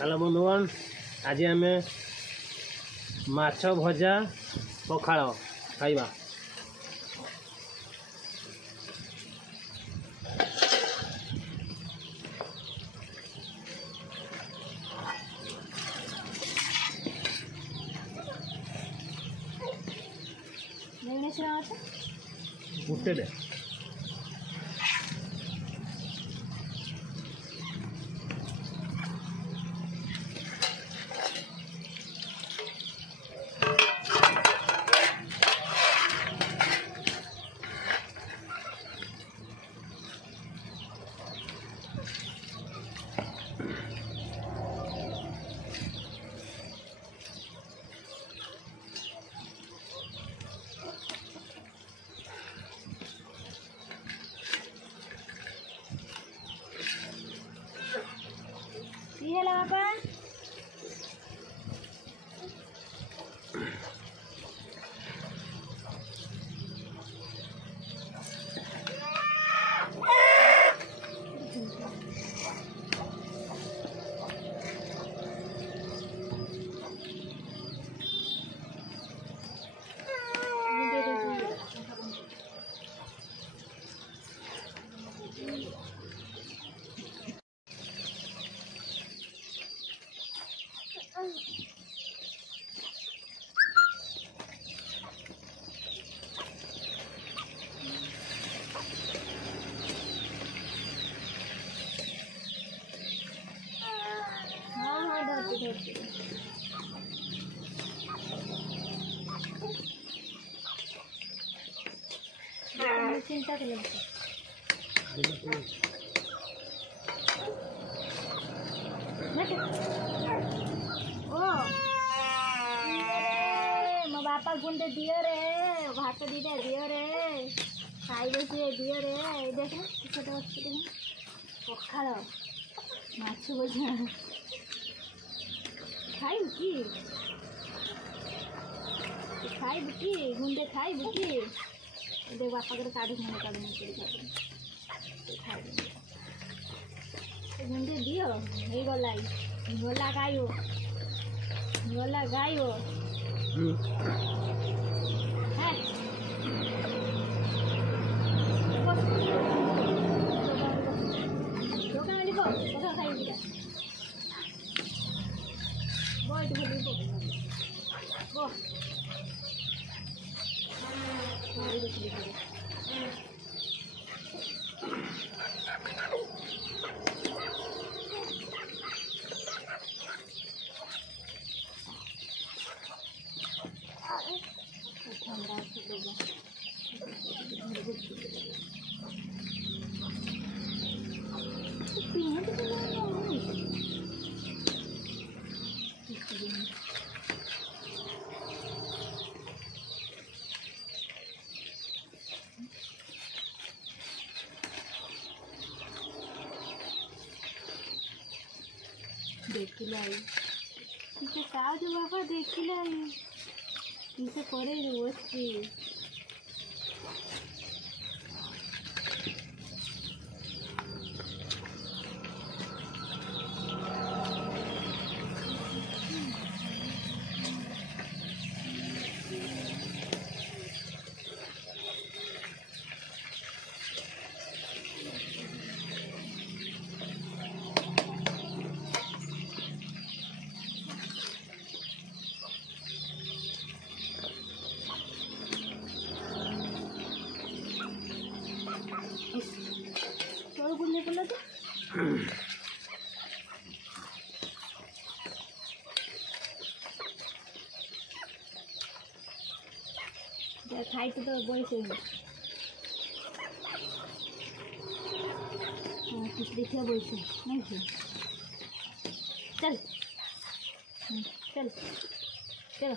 Hello बंधुगण, आज आम माछ भजा पखाड़ खाइबा। गुटे दे ये लगा पापा चिंता कर मो बापा गुंडे दियो रे भात दीटा दियो रे खाइबे सी दियो रे देख छोटे बच्चे पखाड़ माछ भजा खाइब कि खाइब कि गुंडे खाइब कि देख बापा कर काढ़ी गुंडे दियो ये गला गायो है কথা খাই দিটা বই তো বল देखिलाई किसे काज बाबा देखिलाई किसे करे बसছি खाई तो बोल से कुछ देखिए बोल से नहीं थे चल चल चलो